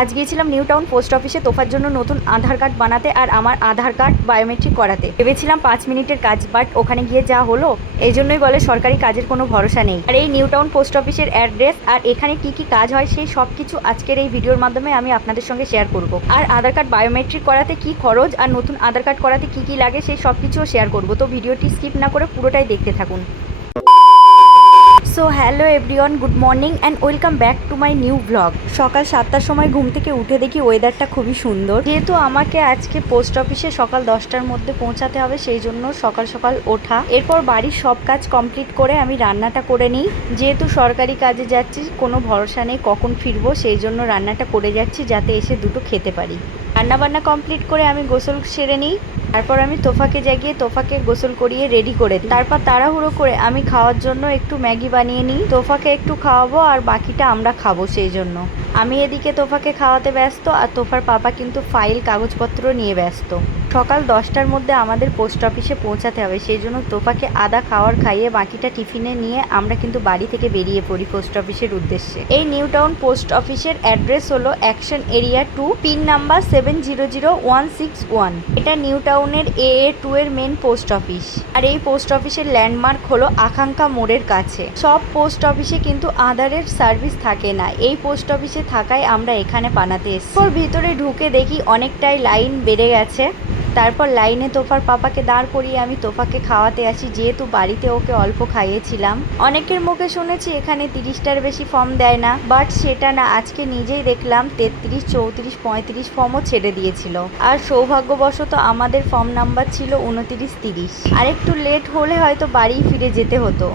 আজ গিয়েছিলাম new town post অফিসে তোফার জন্য নতুন আধার কার্ড বানাতে আর আমার আধার কার্ড বায়োমেট্রিক করাতে। ভেবেছিলাম 5 মিনিটের কাজ, বাট ওখানে গিয়ে যা হলো। এই জন্যই বলে সরকারি কাজের কোনো ভরসা নেই। আর এই নিউ টাউন পোস্ট অফিসের অ্যাড্রেস আর এখানে কি কি কাজ হয় সেই সব কিছু আজকের এই ভিডিওর মাধ্যমে আমি আপনাদের সঙ্গে শেয়ার করব। আর আধার কার্ড বায়োমেট্রিক করাতে কি খরচ আর নতুন আধার কার্ড করাতে কি কি লাগে সেই সব কিছুও শেয়ার করব। তো ভিডিওটি স্কিপ না করে পুরোটাই দেখতে থাকুন। So hello everyone, good morning and welcome back to my new blog. সকাল 7টার সময় ঘুম থেকে উঠে দেখি ওয়েদারটা খুবই সুন্দর। যেহেতু আমাকে আজকে পোস্ট অফিসে সকাল 10টার মধ্যে পৌঁছাতে হবে, সেই জন্য সকাল সকাল ওঠা। এরপর বাড়ির সব কাজ কমপ্লিট করে আমি রান্নাটা করে নিই। যেহেতু সরকারি কাজে যাচ্ছি, কোনো ভরসা নেই কখন ফিরবো, সেই জন্য রান্নাটা করে যাচ্ছি যাতে এসে দুটো খেতে পারি। রান্নাবান্না কমপ্লিট করে আমি গোসল সেরে নিই। তারপর আমি তোফাকে জাগিয়ে তোফাকে গোসল করিয়ে রেডি করে দিই। তারপর তাড়াহুড়ো করে আমি খাওয়ার জন্য একটু ম্যাগি বানিয়ে নিই। তোফাকে একটু খাওয়াবো আর বাকিটা আমরা খাবো, সেই জন্য আমি এদিকে তোফাকে খাওয়াতে ব্যস্ত আর তোফার পাপা কিন্তু ফাইল কাগজপত্র নিয়ে ব্যস্ত। সকাল 10টার মধ্যে আমাদের পোস্ট অফিসে পৌঁছাতে হবে, সেই জন্য তোফাকে আদা খাওয়ার খাইয়ে বাকিটা টিফিনে নিয়ে আমরা কিন্তু বাড়ি থেকে বেরিয়ে পড়ি পোস্ট অফিসের উদ্দেশ্যে। এই নিউ টাউন পোস্ট অফিসের অ্যাড্রেস হলো অ্যাকশন এরিয়া 2, পিন নাম্বার 700161। এটা নিউ টাউনের AA2 এর মেন পোস্ট অফিস। আর এই পোস্ট অফিসের ল্যান্ডমার্ক হলো আকাঙ্ক্ষা মোড়ের কাছে। সব পোস্ট অফিসে কিন্তু আধারের সার্ভিস থাকে না, এই পোস্ট অফিসে থাকায় আমরা এখানে বানাতে এসেছি। ওর ভিতরে ঢুকে দেখি অনেকটাই লাইন বেড়ে গেছে। তারপর লাইনে তোফার পাপাকে দাঁড় করিয়ে আমি তোফাকে খাওয়াতে আসি, যেহেতু বাড়িতে ওকে অল্প খাইয়েছিলাম। অনেকের মুখে শুনেছি এখানে 30টার বেশি ফর্ম দেয় না, বাট সেটা না, আজকে নিজেই দেখলাম 33, 34, 35 ফর্মও ছেড়ে দিয়েছিল। আর সৌভাগ্যবশত আমাদের ফর্ম নাম্বার ছিল 29, 30। আর একটু লেট হলে হয়তো বাড়ি ফিরে যেতে হতো।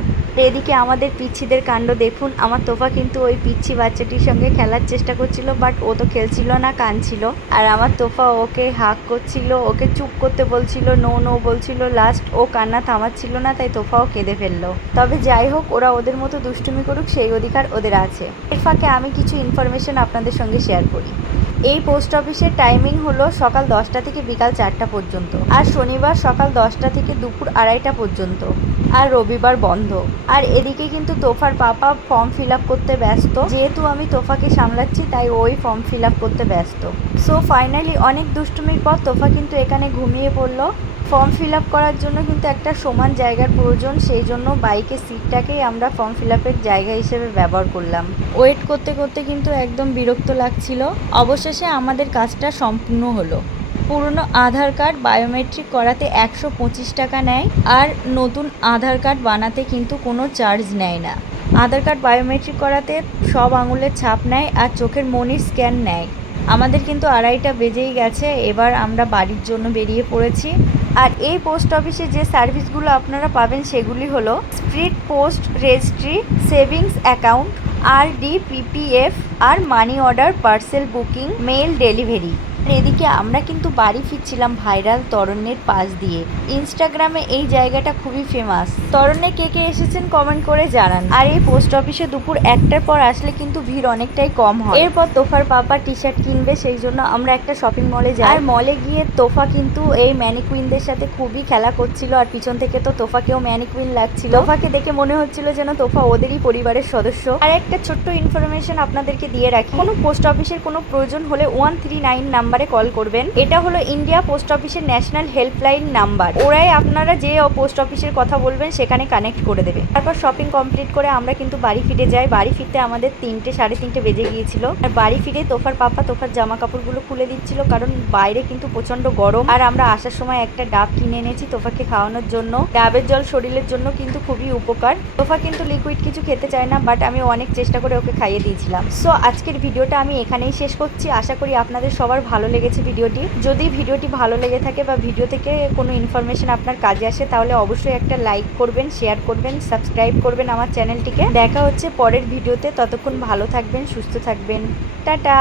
এদিকে আমাদের পিচ্ছিদের কাণ্ড দেখুন। আমার তোফা কিন্তু ওই পিচ্ছি বাচ্চাটির সঙ্গে খেলার চেষ্টা করছিল, বাট ও তো খেলছিল না, কাঁদছিল। আর আমার তোফা ওকে হাক করছিল, ওকে চুপ করতে বলছিল, নো নো বলছিল। লাস্ট ও কান্না থামাচ্ছিল না, তাই তোফাও কেঁদে ফেললো। তবে যাই হোক, ওরা ওদের মতো দুষ্টুমি করুক, সেই অধিকার ওদের আছে। এর ফাঁকে আমি কিছু ইনফরমেশন আপনাদের সঙ্গে শেয়ার করি। এই পোস্ট অফিসের টাইমিং হলো সকাল 10টা থেকে বিকাল 4টা পর্যন্ত, আর শনিবার সকাল 10টা থেকে দুপুর 2:30 পর্যন্ত, আর রবিবার বন্ধ। আর এদিকে কিন্তু তোফার পাপা ফর্ম ফিল আপ করতে ব্যস্ত। যেহেতু আমি তোফাকে সামলাচ্ছি, তাই ওই ফর্ম ফিল আপ করতে ব্যস্ত। সো ফাইনালি অনেক দুষ্টুমির পর তোফা কিন্তু এখানে ঘুমিয়ে পড়লো। ফর্ম ফিল আপ করার জন্য কিন্তু একটা সমান জায়গার প্রয়োজন, সেই জন্য বাইকের সিটটাকেই আমরা ফর্ম ফিল আপের জায়গা হিসেবে ব্যবহার করলাম। ওয়েট করতে করতে কিন্তু একদম বিরক্ত লাগছিল। অবশেষে আমাদের কাজটা সম্পূর্ণ হলো। পুরনো আধার কার্ড বায়োমেট্রিক করাতে 125 টাকা নেয়, আর নতুন আধার কার্ড বানাতে কিন্তু কোনো চার্জ নেয় না। আধার কার্ড বায়োমেট্রিক করাতে সব আঙুলের ছাপ নেয় আর চোখের মনির স্ক্যান নেয়। আমাদের কিন্তু 2:30 বেজেই গেছে, এবার আমরা বাড়ির জন্য বেরিয়ে পড়েছি। আর এই পোস্ট অফিসে যে সার্ভিসগুলো আপনারা পাবেন সেগুলি হলো speed post registry, savings account, RD, PPF, আর money order, parcel booking, mail delivery. এদিকে আমরা কিন্তু বাড়ি ফিরছিলাম ভাইরাল তরণ্যের পাশ দিয়ে। ইনস্টাগ্রামে এই জায়গাটা খুবই ফেমাস। তরণ্যে কে কে এসেছেন কমেন্ট করে জানান। আর এই পোস্ট অফিসে দুপুর 1টার পর আসলে কিন্তু ভিড় অনেকটাই কম হয়। এরপর তোফার পাপা টি শার্ট কিনবে, সেই জন্য আমরা একটা শপিং মলে যাই। আর মলে গিয়ে তোফা কিন্তু এই ম্যানিকুইনদের সাথে খুবই খেলা করছিল, আর পিছন থেকে তো তোফাকেও ম্যানিকুইন লাগছিল। তোফাকে দেখে মনে হচ্ছিল যেন তোফা ওদেরই পরিবারের সদস্য। আর একটা ছোট্ট ইনফরমেশন আপনাদেরকে দিয়ে রাখি, কোনো পোস্ট অফিসের কোনো প্রয়োজন হলে 139 নাম্বারে কল করবেন। এটা হলো ইন্ডিয়া পোস্ট অফিসের ন্যাশনাল হেল্পলাইন নাম্বার। ওরাই আপনারা যে পোস্ট অফিসের কথা বলবেন সেখানে কানেক্ট করে দেবে। তারপর শপিং কমপ্লিট করে আমরা কিন্তু বাড়ি ফিরে যাই। বাড়ি ফিরতে আমাদের 3টে, 3:30 বেজে গিয়েছিল। আর বাড়ি ফিরে তোফার পাপা তোফার জামা কাপড়গুলো খুলে দিচ্ছিল, কারণ বাইরে কিন্তু প্রচন্ড গরম। আর আমরা আসার সময় একটা ডাব কিনে এনেছি তোফাকে খাওয়ানোর জন্য। ডাবের জল শরীরের জন্য কিন্তু খুবই উপকার। তোফা কিন্তু লিকুইড কিছু খেতে চায় না, বাট আমি অনেক চেষ্টা করে ওকে খাইয়ে দিয়েছিলাম। সো আজকের ভিডিওটা আমি এখানেই শেষ করছি। আশা করি আপনাদের সবার ভালো লেগেছে ভিডিওটি। যদি ভিডিওটি ভালো লেগে থাকে বা ভিডিও থেকে কোনো ইনফরমেশন আপনার কাজে আসে, তাহলে অবশ্যই একটা লাইক করবেন, শেয়ার করবেন, সাবস্ক্রাইব করবেন আমার চ্যানেলটিকে। দেখা হচ্ছে পরের ভিডিওতে। ততক্ষণ ভালো থাকবেন, সুস্থ থাকবেন। টাটা।